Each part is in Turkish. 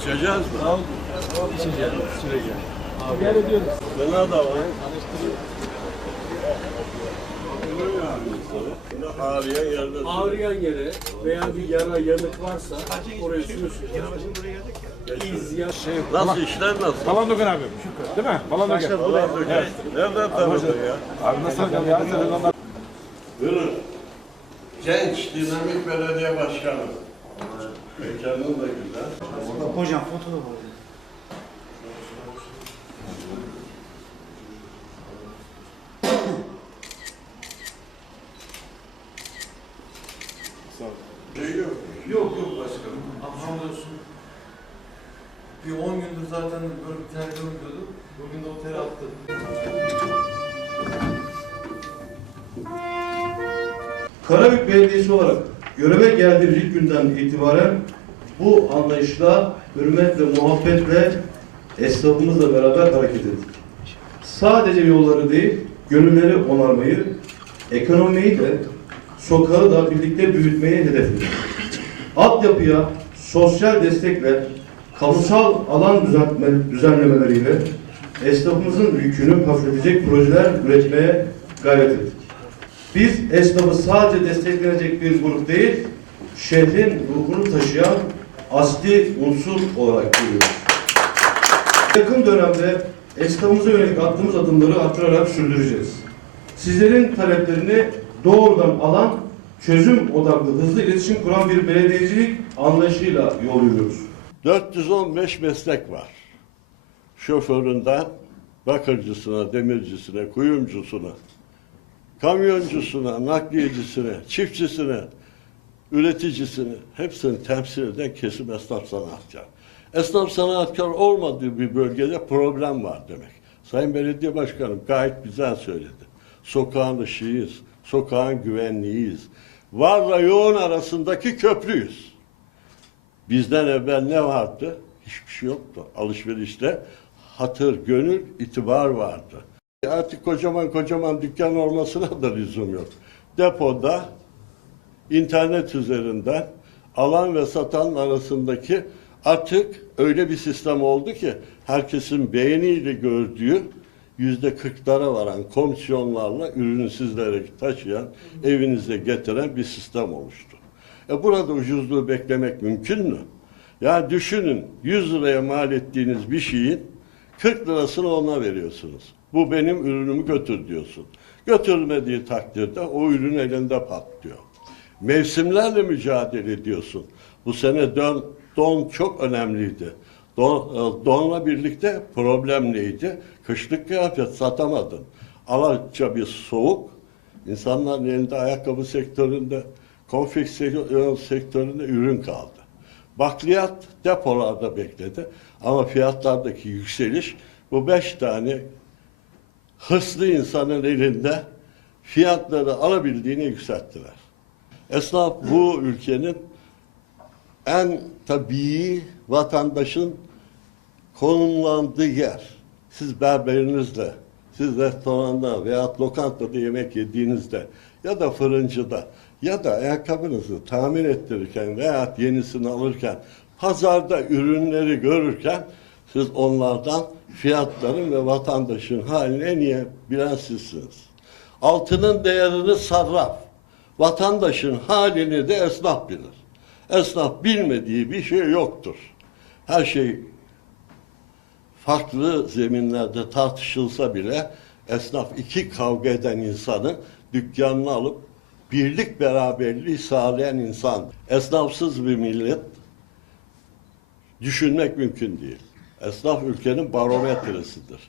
İçeceğiz mi? İçeceğiz, süreceğiz. Gel ediyoruz. Fena da var. Ağrıyan yerde. Ağrıyan yere veya bir yara, yanık varsa oraya sürüyorsun. İz, ya, şey, Nasıl işler nasıl? Balon Dokan abi. Şükür. Değil mi? Balon Dokan. Allah döker. Nereden tanıdın ya? Abi nasıl ya? Ondan Buyurun. Genç, dinamik belediye başkanı. Mekanın da güzel. Hocam foto da var. Şey yok. Yok yok başkanım. Hamdolsun. Bir 10 gündür zaten böyle bir ter görmüyordum. Bugün de o teri attı. Karabük Belediyesi olarak göreve geldiğimiz ilk günden itibaren bu anlayışla, hürmetle, muhabbetle esnafımızla beraber hareket ettik. Sadece yolları değil, gönülleri onarmayı, ekonomiyi de, sokağı da birlikte büyütmeyi hedefledik. Altyapıya sosyal destekle, kamusal alan düzenleme, düzenlemeleriyle esnafımızın yükünü hafifletecek projeler üretmeye gayret ettik. Biz esnafı sadece desteklenecek bir grup değil, şehrin ruhunu taşıyan asli unsur olarak görüyoruz. Yakın dönemde esnafımıza yönelik attığımız adımları artırarak sürdüreceğiz. Sizlerin taleplerini doğrudan alan, çözüm odaklı, hızlı iletişim kuran bir belediyecilik anlayışıyla yol yürüyoruz. 415 meslek var. Şoföründen bakırcısına, demircisine, kuyumcusuna, kamyoncusuna, nakliyecisine, çiftçisine, üreticisine hepsini temsil eden kesim esnaf sanatkar. Esnaf sanatkar olmadığı bir bölgede problem var demek. Sayın Belediye Başkanım gayet güzel söyledi. Sokağın ışığıyız, sokağın güvenliğiyiz. Varla yoğun arasındaki köprüyüz. Bizden evvel ne vardı? Hiçbir şey yoktu. Alışverişte hatır, gönül, itibar vardı. Artık kocaman kocaman dükkan olmasına da lüzum yok. Depoda, internet üzerinden alan ve satan arasındaki artık öyle bir sistem oldu ki herkesin beğeniyle gördüğü yüzde kırklara varan komisyonlarla ürünü sizlere taşıyan, evinize getiren bir sistem oluştu. E burada ucuzluğu beklemek mümkün mü? Ya düşünün 100 liraya mal ettiğiniz bir şeyin 40 lirasını ona veriyorsunuz. Bu benim ürünümü götür diyorsun. Götürmediği takdirde o ürün elinde patlıyor. Mevsimlerle mücadele ediyorsun. Bu sene don, don çok önemliydi. Don, e, donla birlikte problem neydi? Kışlık kıyafet satamadın. Alaca bir soğuk, insanların elinde ayakkabı sektöründe, konfeksiyon sektöründe ürün kaldı. Bakliyat depolarda bekledi ama fiyatlardaki yükseliş bu beş tane hırslı insanın elinde fiyatları alabildiğini yükselttiler. Esnaf bu ülkenin en tabii vatandaşın konumlandığı yer. Siz berberinizle, siz restoranda veya lokantada yemek yediğinizde ya da fırıncıda ya da ayakkabınızı tamir ettirirken veya yenisini alırken pazarda ürünleri görürken siz onlardan fiyatların ve vatandaşın halini en iyi bilen sizsiniz. Altının değerini sarraf, vatandaşın halini de esnaf bilir. Esnaf bilmediği bir şey yoktur. Her şey farklı zeminlerde tartışılsa bile esnaf iki kavga eden insanı dükkanına alıp birlik beraberliği sağlayan insan. Esnafsız bir millet düşünmek mümkün değil. Esnaf ülkenin barometresidir.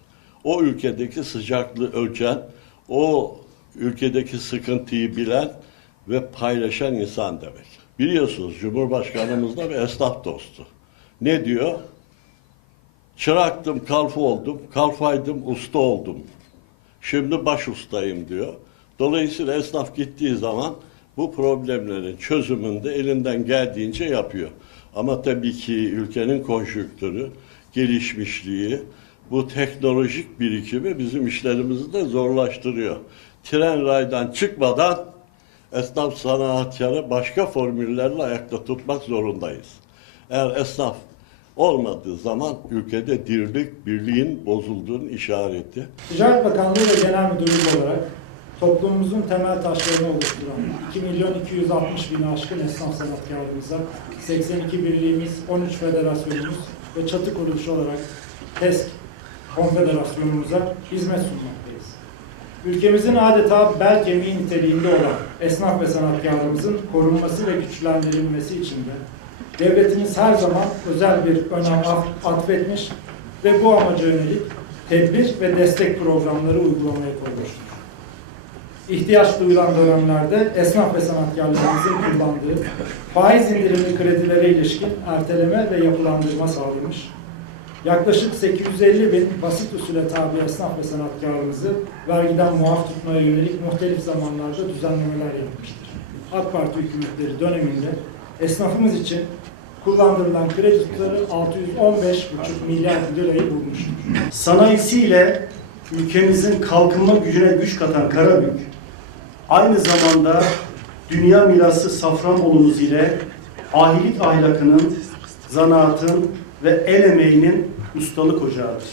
O ülkedeki sıcaklığı ölçen, o ülkedeki sıkıntıyı bilen ve paylaşan insan demek. Biliyorsunuz Cumhurbaşkanımız da bir esnaf dostu. Ne diyor? Çıraktım, kalfa oldum, kalfaydım, usta oldum. Şimdi baş ustayım diyor. Dolayısıyla esnaf gittiği zaman bu problemlerin çözümünde elinden geldiğince yapıyor. Ama tabii ki ülkenin konjüktürü, gelişmişliği, bu teknolojik birikimi bizim işlerimizi de zorlaştırıyor. Tren raydan çıkmadan esnaf sanatkarı başka formüllerle ayakta tutmak zorundayız. Eğer esnaf olmadığı zaman ülkede dirlik, birliğin bozulduğunun işareti. Ticaret Bakanlığı ve Genel Müdürlüğü olarak toplumumuzun temel taşlarını oluşturan 2 milyon 260 bin aşkın esnaf sanatkarımıza 82 birliğimiz, 13 federasyonumuz ve çatı kuruluşu olarak TESK Konfederasyonumuza hizmet sunmaktayız. Ülkemizin adeta bel kemiği niteliğinde olan esnaf ve sanatkarımızın korunması ve güçlendirilmesi için de devletimiz her zaman özel bir önem at- atfetmiş ve bu amaca yönelik tedbir ve destek programları uygulamaya koymuştur. İhtiyaç duyulan dönemlerde esnaf ve sanatkarlarımızın kullandığı faiz indirimli kredilere ilişkin erteleme ve yapılandırma sağlamış. Yaklaşık 850 bin basit usule tabi esnaf ve sanatkarımızı vergiden muaf tutmaya yönelik muhtelif zamanlarda düzenlemeler yapmıştır. AK Parti hükümetleri döneminde esnafımız için kullandırılan kredi tutarı 615,5 milyar lirayı bulmuştur. sanayisiyle ülkemizin kalkınma gücüne güç katan Karabük, aynı zamanda dünya mirası Safranbolumuz ile ahilik ahlakının, zanaatın ve el emeğinin ustalık ocağıdır.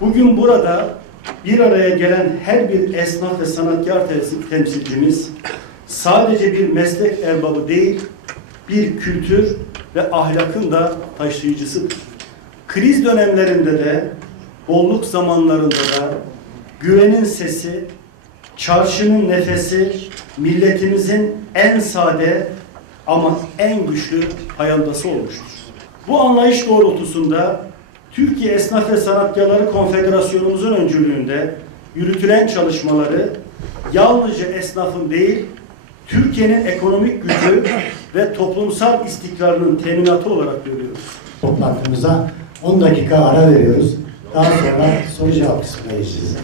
Bugün burada bir araya gelen her bir esnaf ve sanatkar temsil- temsilcimiz sadece bir meslek erbabı değil, bir kültür ve ahlakın da taşıyıcısıdır. Kriz dönemlerinde de, bolluk zamanlarında da güvenin sesi, çarşının nefesi, milletimizin en sade ama en güçlü hayaldası olmuştur. Bu anlayış doğrultusunda Türkiye Esnaf ve Sanatkarları Konfederasyonumuzun öncülüğünde yürütülen çalışmaları yalnızca esnafın değil, Türkiye'nin ekonomik gücü ve toplumsal istikrarının teminatı olarak görüyoruz. toplantımıza 10 dakika ara veriyoruz. Daha sonra soru cevap kısmına geçeceğiz.